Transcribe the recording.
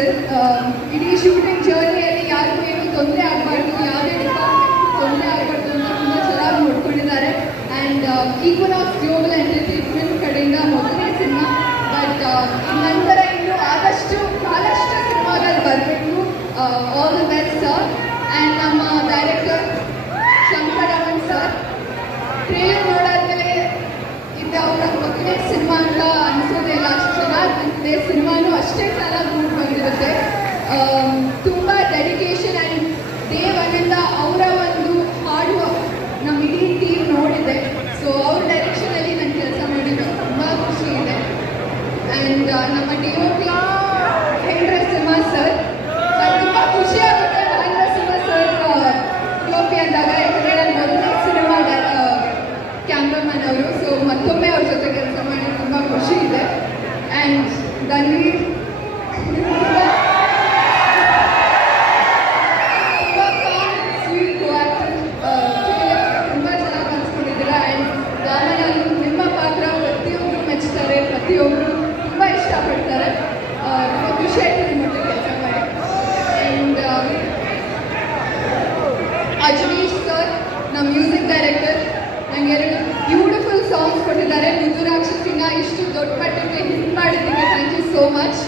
Reason. ಇಡೀ shooting ಜರ್ನಿಯಲ್ಲಿ ಯಾರಿಗೂ ಏನು ತೊಂದರೆ ಆಗಬಾರ್ದು, ಯಾವುದೇ ಡಿಪಾರ್ಟ್ಮೆಂಟ್ ತೊಂದರೆ ಆಗಬಾರ್ದು ಅಂತ ತುಂಬ ಚೆನ್ನಾಗಿ ನೋಡ್ಕೊಂಡಿದ್ದಾರೆ. ಆ್ಯಂಡ್ ಈಕ್ವಲಾಕ್ಸ್ ಗ್ಲೋಬಲ್ ಎಂಟರ್ಟೈನ್ಮೆಂಟ್ ಕಡೆಯಿಂದ ಮೊದಲನೇ ಸಿನಿಮಾ, ಬಟ್ ನಂತರ ಇನ್ನು ಆದಷ್ಟು ಭಾಳಷ್ಟು ಸಿನಿಮಾದಲ್ಲಿ ಬರಬೇಕು. All the best sir. And ನಮ್ಮ ಡೈರೆಕ್ಟರ್ ಶಂಕರಮಣ್ ಸರ್, ಟ್ರೇಲರ್ ನೋಡಾದ್ಮೇಲೆ ಇದು ಅವರ ಮೊದಲನೇ ಸಿನಿಮಾ ಅಂತ ಅನಿಸೋದೇ ಇಲ್ಲ, ಅಷ್ಟು ಚೆನ್ನಾಗಿ ಬಂದಿದೆ. ಸಿನಿಮಾನು ಅಷ್ಟೇ ಚೆನ್ನಾಗಿ ಮೂಡ್ ಬಂದಿರುತ್ತೆ. ತುಂಬ ಡೆಡಿಕೇಶನ್ ಆ್ಯಂಡ್ ಡೇ ಒನ್ನಿಂದ ಅವರ ಒಂದು ಹಾಡುವ ನಮ್ಮ ಇಡೀ ಟೀಮ್ ನೋಡಿದೆ. ಸೊ ಅವ್ರ ಡೈರೆಕ್ಷನಲ್ಲಿ ನಾನು ಕೆಲಸ ಮಾಡಿದ್ದು ತುಂಬ ಖುಷಿ ಇದೆ. ಆ್ಯಂಡ್ ನಮ್ಮ DOP ನರೇಂದ್ರಸಿಂಹ ಸರ್, ತುಂಬ ಖುಷಿ ಆಗುತ್ತೆ ನರೇಂದ್ರಸಿಂಹ ಸರ್ DOP ಅಂದಾಗ, ಯಾಕಂದರೆ ನನ್ನ ಮೊದಲನೇ ಸಿನಿಮಾ ಕ್ಯಾಮ್ರಾಮನ್ ಅವರು. ಸೊ ಮತ್ತೊಮ್ಮೆ ಅವ್ರ ಜೊತೆ ಕೆಲಸ ಮಾಡಿ ತುಂಬ ಖುಷಿ ಇದೆ. ಆ್ಯಂಡ್ ಧನ್ವೀರ್ ಪ್ರತಿಯೊಬ್ಬರು ತುಂಬ ಇಷ್ಟಪಡ್ತಾರೆ. ತುಂಬ ಖುಷಿ ಆಯಿತು ನಿಮ್ಮ ಜೊತೆ ಕೆಲಸ ಮಾಡಿ. ಆ್ಯಂಡ್ ಅಜನೀಶ್ ಸರ್, ನಮ್ಮ ಮ್ಯೂಸಿಕ್ ಡೈರೆಕ್ಟರ್, ನನಗೆ 2 ಬ್ಯೂಟಿಫುಲ್ ಸಾಂಗ್ಸ್ ಕೊಟ್ಟಿದ್ದಾರೆ. ಮುದ್ದು ರಾಕ್ಷಸಿನ ಇಷ್ಟು ದೊಡ್ಡ ಮಟ್ಟಕ್ಕೆ ಹಿಟ್ ಮಾಡಿದ್ದಕ್ಕೆ ಥ್ಯಾಂಕ್ ಯು ಸೋ ಮಚ್.